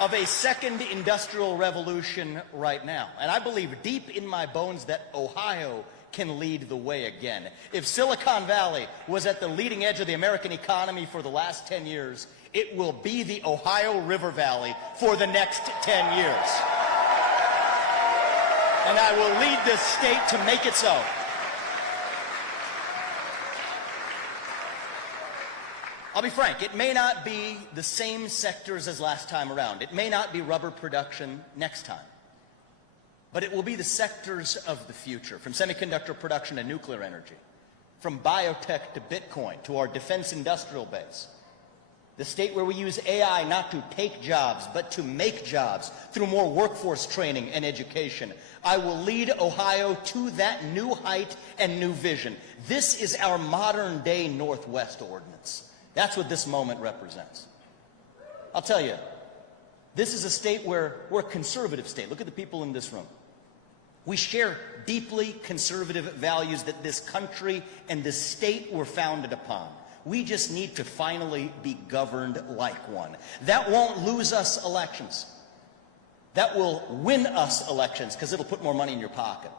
of a second industrial revolution right now. And I believe deep in my bones that Ohio can lead the way again. If Silicon Valley was at the leading edge of the American economy for the last 10 years, it will be the Ohio River Valley for the next 10 years. And I will lead this state to make it so. I'll be frank, it may not be the same sectors as last time around. It may not be rubber production next time. But it will be the sectors of the future, from semiconductor production to nuclear energy, from biotech to Bitcoin to our defense industrial base. The state where we use AI not to take jobs, but to make jobs through more workforce training and education. I will lead Ohio to that new height and new vision. This is our modern day Northwest ordinance. That's what this moment represents. I'll tell you, this is a state where we're a conservative state. Look at the people in this room. We share deeply conservative values that this country and this state were founded upon. We just need to finally be governed like one. That won't lose us elections. That will win us elections because it'll put more money in your pocket.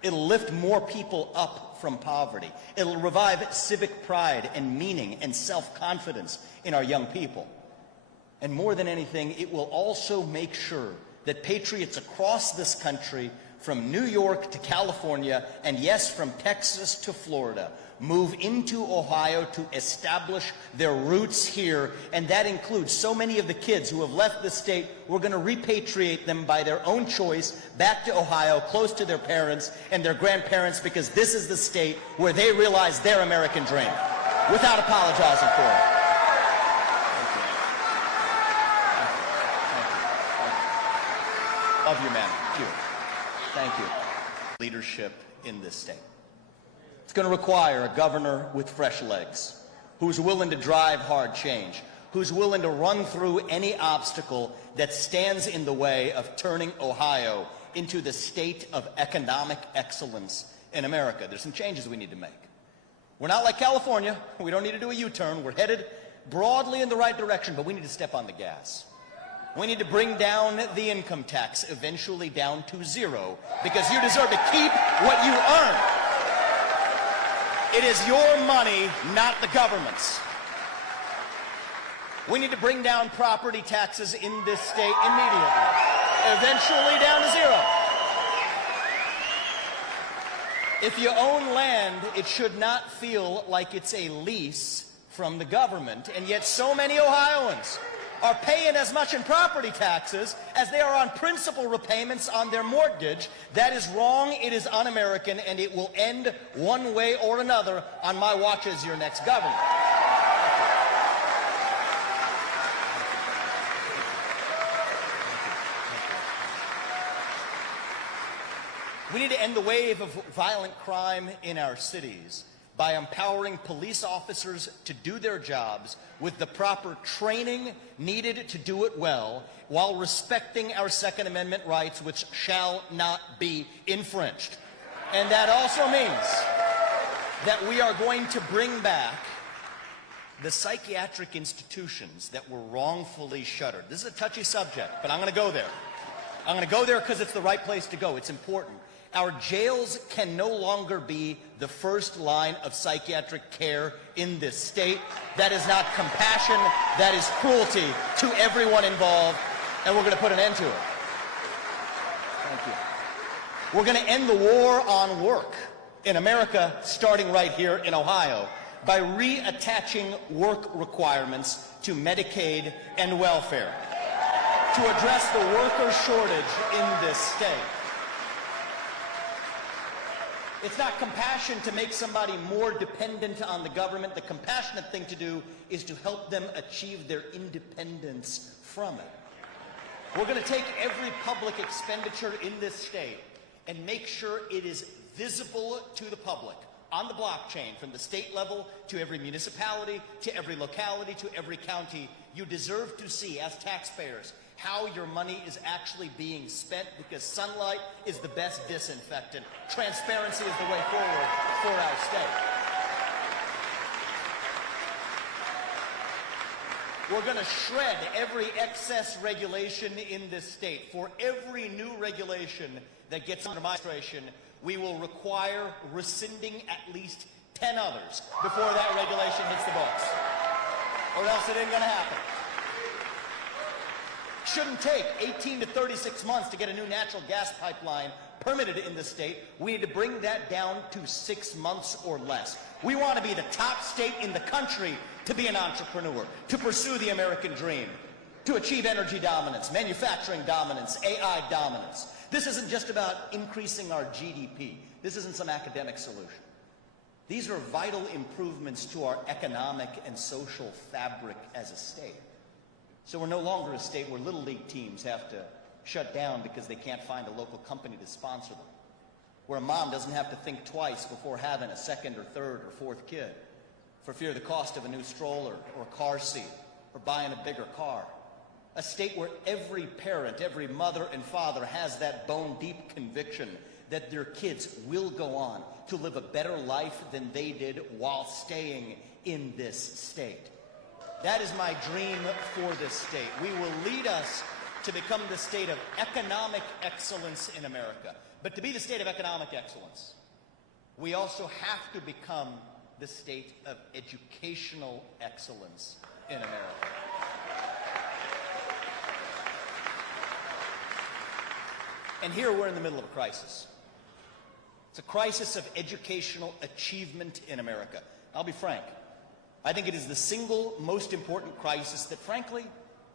It'll lift more people up from poverty. It'll revive civic pride and meaning and self-confidence in our young people. And more than anything, it will also make sure that patriots across this country, from New York to California, and yes, from Texas to Florida, move into Ohio to establish their roots here. And that includes so many of the kids who have left the state. We're going to repatriate them by their own choice back to Ohio, close to their parents and their grandparents, because this is the state where they realize their American dream without apologizing for it. Love you, man. Thank you. Thank you. Leadership in this state. It's going to require a governor with fresh legs, who's willing to drive hard change, who's willing to run through any obstacle that stands in the way of turning Ohio into the state of economic excellence in America. There's some changes we need to make. We're not like California. We don't need to do a U-turn. We're headed broadly in the right direction, but we need to step on the gas. We need to bring down the income tax, eventually down to zero, because you deserve to keep what you earn. It is your money, not the government's. We need to bring down property taxes in this state immediately, eventually down to zero. If you own land, it should not feel like it's a lease from the government, and yet so many Ohioans are paying as much in property taxes as they are on principal repayments on their mortgage. That is wrong, it is un-American, and it will end one way or another on my watch as your next governor. We need to end the wave of violent crime in our cities by empowering police officers to do their jobs with the proper training needed to do it well, while respecting our Second Amendment rights, which shall not be infringed. And that also means that we are going to bring back the psychiatric institutions that were wrongfully shuttered. This is a touchy subject, but I'm going to go there. I'm going to go there because it's the right place to go. It's important. Our jails can no longer be the first line of psychiatric care in this state. That is not compassion. That is cruelty to everyone involved, and we're going to put an end to it. Thank you. We're going to end the war on work in America, starting right here in Ohio, by reattaching work requirements to Medicaid and welfare to address the worker shortage in this state. It's not compassion to make somebody more dependent on the government. The compassionate thing to do is to help them achieve their independence from it. We're going to take every public expenditure in this state and make sure it is visible to the public on the blockchain, from the state level to every municipality, to every locality, to every county. You deserve to see, as taxpayers, how your money is actually being spent, because sunlight is the best disinfectant. Transparency is the way forward for our state. We're going to shred every excess regulation in this state. For every new regulation that gets under my administration, we will require rescinding at least 10 others before that regulation hits the books. Or else it ain't going to happen. Shouldn't take 18 to 36 months to get a new natural gas pipeline permitted in the state. We need to bring that down to 6 months or less. We want to be the top state in the country to be an entrepreneur, to pursue the American dream, to achieve energy dominance, manufacturing dominance, AI dominance. This isn't just about increasing our GDP. This isn't some academic solution. These are vital improvements to our economic and social fabric as a state. So we're no longer a state where little league teams have to shut down because they can't find a local company to sponsor them, where a mom doesn't have to think twice before having a second or third or fourth kid for fear of the cost of a new stroller or a car seat or buying a bigger car. A state where every parent, every mother and father has that bone-deep conviction that their kids will go on to live a better life than they did while staying in this state. That is my dream for this state. We will lead us to become the state of economic excellence in America. But to be the state of economic excellence, we also have to become the state of educational excellence in America. And here we're in the middle of a crisis. It's a crisis of educational achievement in America. I'll be frank. I think it is the single most important crisis that, frankly,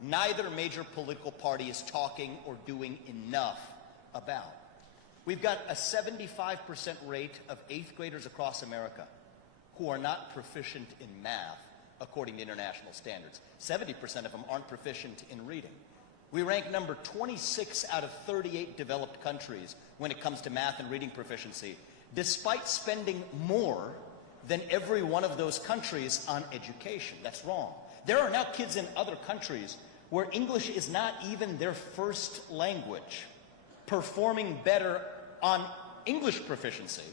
neither major political party is talking or doing enough about. We've got a 75% rate of 8th graders across America who are not proficient in math, according to international standards. 70% of them aren't proficient in reading. We rank number 26 out of 38 developed countries when it comes to math and reading proficiency, despite spending more than every one of those countries on education. That's wrong. There are now kids in other countries where English is not even their first language, performing better on English proficiency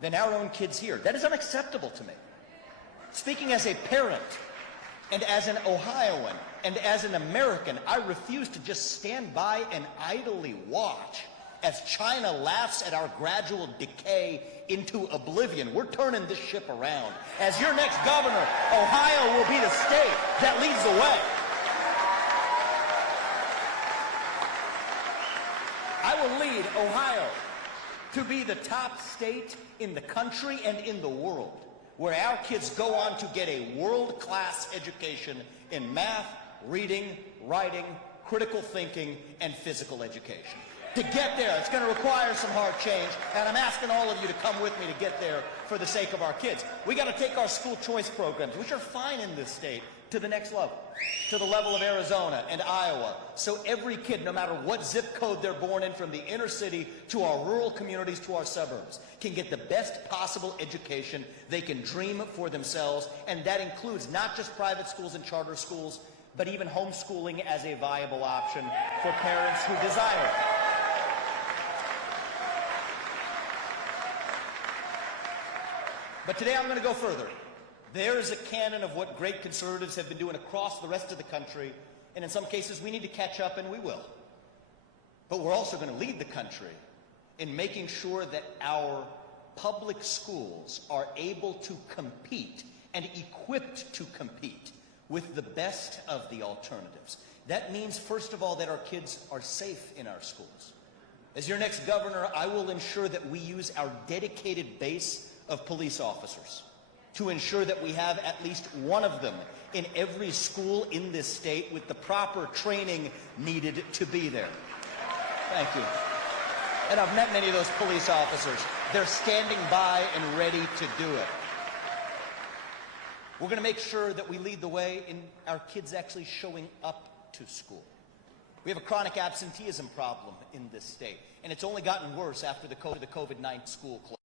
than our own kids here. That is unacceptable to me. Speaking as a parent, and as an Ohioan, and as an American, I refuse to just stand by and idly watch as China laughs at our gradual decay into oblivion. We're turning this ship around. As your next governor, Ohio will be the state that leads the way. I will lead Ohio to be the top state in the country and in the world, where our kids go on to get a world-class education in math, reading, writing, critical thinking, and physical education. To get there, it's going to require some hard change, and I'm asking all of you to come with me to get there for the sake of our kids. We got to take our school choice programs, which are fine in this state, to the next level, to the level of Arizona and Iowa, so every kid, no matter what zip code they're born in, from the inner city to our rural communities to our suburbs, can get the best possible education they can dream for themselves, and that includes not just private schools and charter schools, but even homeschooling as a viable option for parents who desire it. But today I'm going to go further. There is a canon of what great conservatives have been doing across the rest of the country, and in some cases we need to catch up, and we will. But we're also going to lead the country in making sure that our public schools are able to compete and equipped to compete with the best of the alternatives. That means, first of all, that our kids are safe in our schools. As your next governor, I will ensure that we use our dedicated base of police officers to ensure that we have at least one of them in every school in this state with the proper training needed to be there. Thank you. And I've met many of those police officers. They're standing by and ready to do it. We're going to make sure that we lead the way in our kids actually showing up to school. We have a chronic absenteeism problem in this state, and it's only gotten worse after the COVID-19 school closure.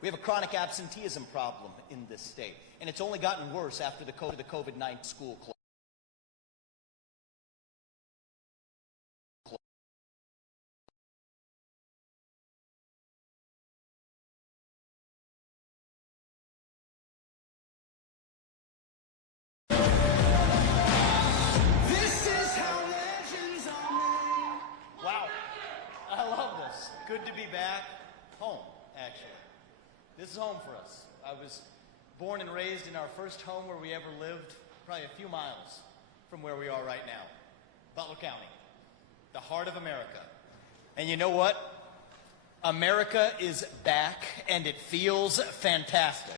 We have a chronic absenteeism problem in this state, and it's only gotten worse after the COVID-19 school closure. good to be back home, actually. This is home for us. I was born and raised in our first home where we ever lived, probably a few miles from where we are right now. Butler County, the heart of America. And you know what? America is back, and it feels fantastic.